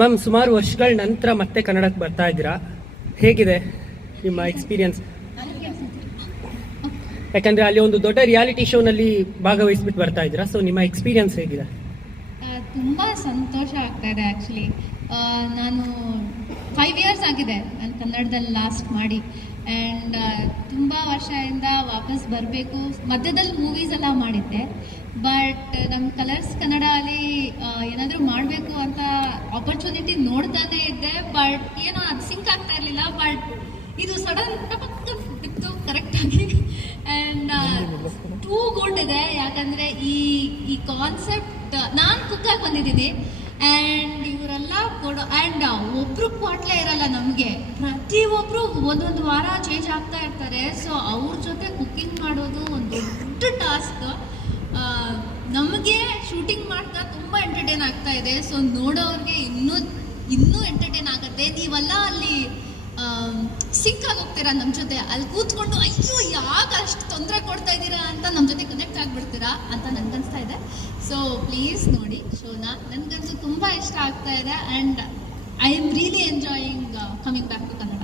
Ma'am, ಸುಮಾರು ವರ್ಷಗಳ ನಂತರ ಮತ್ತೆ ಕನ್ನಡಕ್ಕೆ ಬರ್ತಾ ಇದ್ದೀರಾ, ಹೇಗಿದೆ ನಿಮ್ಮ ಎಕ್ಸ್ಪೀರಿಯನ್ಸ್? ಯಾಕಂದರೆ ಅಲ್ಲಿ ಒಂದು ದೊಡ್ಡ ರಿಯಾಲಿಟಿ ಶೋನಲ್ಲಿ ಭಾಗವಹಿಸ್ಬಿಟ್ಟು ಬರ್ತಾ ಇದ್ದೀರಾ, ಸೊ ನಿಮ್ಮ ಎಕ್ಸ್ಪೀರಿಯನ್ಸ್ ಹೇಗಿದೆ? ತುಂಬ ಸಂತೋಷ ಆಗ್ತಾ ಇದೆ. ಆ್ಯಕ್ಚುಲಿ ನಾನು 5 ಇಯರ್ಸ್ ಆಗಿದೆ ನಾನು ಕನ್ನಡದಲ್ಲಿ ಲಾಸ್ಟ್ ಮಾಡಿ. ಆ್ಯಂಡ್ ತುಂಬ ವರ್ಷದಿಂದ ವಾಪಸ್ ಬರಬೇಕು. ಮಧ್ಯದಲ್ಲಿ ಮೂವೀಸ್ ಎಲ್ಲ ಮಾಡಿದ್ದೆ, ಬಟ್ ನಮ್ಮ ಕಲರ್ಸ್ ಕನ್ನಡ ಅಲ್ಲಿ ಏನಾದರೂ ಮಾಡಬೇಕು ಅಂತ ಆಪರ್ಚುನಿಟಿ ನೋಡ್ತಾನೆ ಇದ್ದೆ. ಬಟ್ ಏನೋ ಅದು ಸಿಂಕ್ ಆಗ್ತಾ ಇರಲಿಲ್ಲ. ಬಟ್ ಇದು ಸಡನ್ ಬಿತ್ತು ಕರೆಕ್ಟಾಗಿ. ಆ್ಯಂಡ್ ಟೂ ಗುಡ್ ಇದೆ. ಯಾಕಂದರೆ ಈ ಕಾನ್ಸೆಪ್ಟ್ ನಾನು ಕುಕ್ಕಾಗಿ ಬಂದಿದ್ದೀನಿ ಆ್ಯಂಡ್ ಇವರೆಲ್ಲ ಕೊಡೋ ಆ್ಯಂಡ್ ಒಬ್ರು ಕ್ವಾಟ್ಲೆ ಇರಲ್ಲ ನಮಗೆ. ಪ್ರತಿಯೊಬ್ಬರು ಒಂದೊಂದು ವಾರ ಚೇಂಜ್ ಆಗ್ತಾ ಇರ್ತಾರೆ. ಸೊ ಅವ್ರ ಜೊತೆ ಕುಕ್ಕಿಂಗ್ ಮಾಡೋದು ಒಂದು ದೊಡ್ಡ ಟಾಸ್ಕ್. ನಮಗೆ ಶೂಟಿಂಗ್ ಮಾಡ್ತಾ ತುಂಬ ಎಂಟರ್ಟೈನ್ ಆಗ್ತಾ ಇದೆ. ಸೊ ನೋಡೋರಿಗೆ ಇನ್ನೂ ಎಂಟರ್ಟೈನ್ ಆಗುತ್ತೆ. ನೀವೆಲ್ಲ ಅಲ್ಲಿ ಸಿಂಕ್ ಆಗಿ ಹೋಗ್ತೀರಾ ನಮ್ಮ ಜೊತೆ. ಅಲ್ಲಿ ಕೂತ್ಕೊಂಡು ಅಯ್ಯೋ ಯಾಕೆ ಅಷ್ಟು ತೊಂದರೆ ಕೊಡ್ತಾ ಇದ್ದೀರಾ ಅಂತ ನಮ್ಮ ಜೊತೆ ಕನೆಕ್ಟ್ ಆಗಿಬಿಡ್ತೀರಾ ಅಂತ ನನ್ಗನ್ಸ್ತಾ ಇದೆ. ಸೊ ಪ್ಲೀಸ್ ನೋಡಿ ಶೋನ. ನನಗಂತೂ ತುಂಬ ಇಷ್ಟ ಆಗ್ತಾ ಇದೆ and I am really enjoying coming back to Kannada.